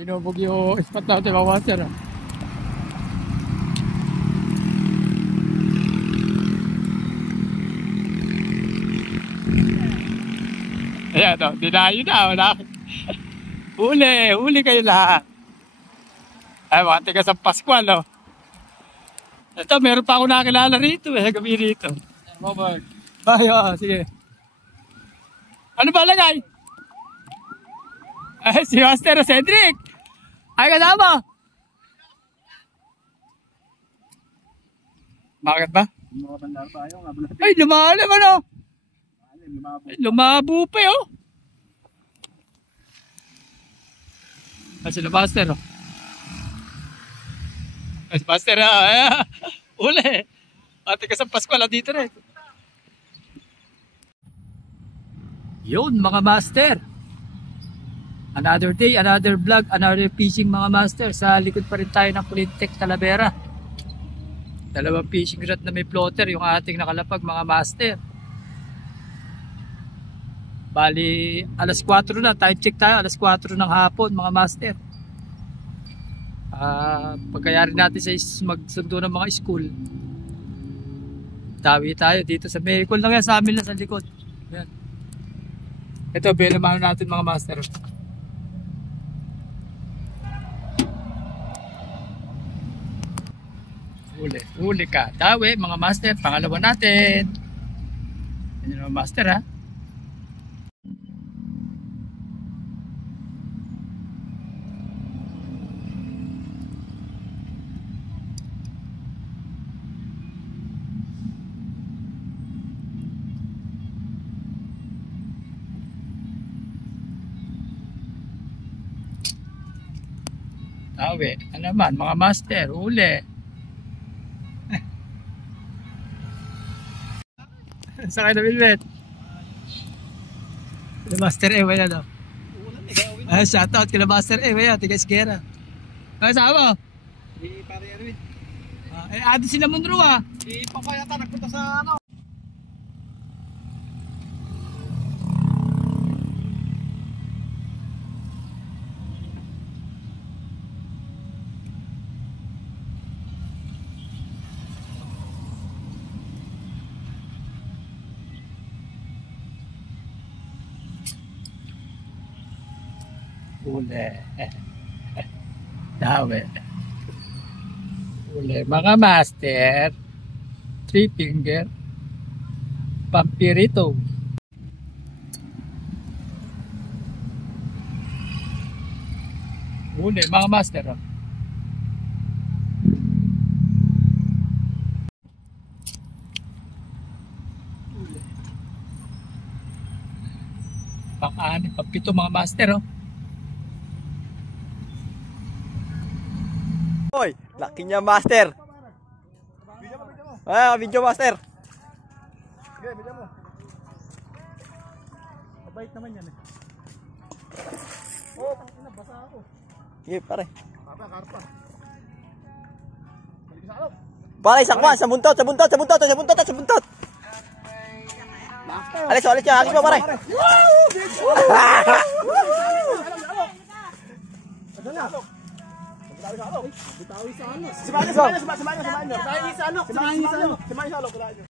Sinubog yung spot natin mga master. Ayan o, dinayo na. Wala. Huli kayo lahat. Ay, mga tiga sa Pascual o. Ito, meron pa ako nakakilala rito gabi rito. Robert. Bayo, sige. Ano ba lagay? Ay, si Master Cedric. Ay, kasama. Bakit ba? Ay, lumalim ano? Ay, lumabo pa yun. Ay, sila Master. Ay, si Master. Uli. Ate ka sa Pascual dito rin. Yun mga master. Another day, another vlog, another fishing mga master. Sa likod pa rin tayo ng Kulintec, Talavera. Dalawang fishing rod na may floater yung ating nakalapag mga master. Bali, alas 4 na, time check tayo, alas 4 ng hapon mga master. Pagkayari natin sa magsundo ng mga school. Tawi tayo dito sa Miracle lang yan, sa amin lang sa likod. Yan. Ito, binamano natin mga master. Huli ka. Tawi mga master, pangalawa natin. Yan yung mga master ha. Tawi. Ano naman mga master, huli. Sakay na Wilbet. Kila Master Ewa yan o. Ay, shoutout kila Master Ewa yan. Tiga Iskera. Ay, saan mo? Si Pare Erwin. Ado sila Munro ah. Si Papa yata nagpunta sa ano. Huli. Tawi. Huli. Mga master. 3 finger. Pampirito. Huli. Mga master. Huli. Pang-ani. Pang-pito mga master. Hoy, laki niya master. Video master. Sige, video mo. Mabait naman yan eh. Oh, basa ako. Sige, pare. Karpa. Balik sa alok. Pare, sakwa, sa buntot. Alis siya, hagis mo pare. Semayan sa alok.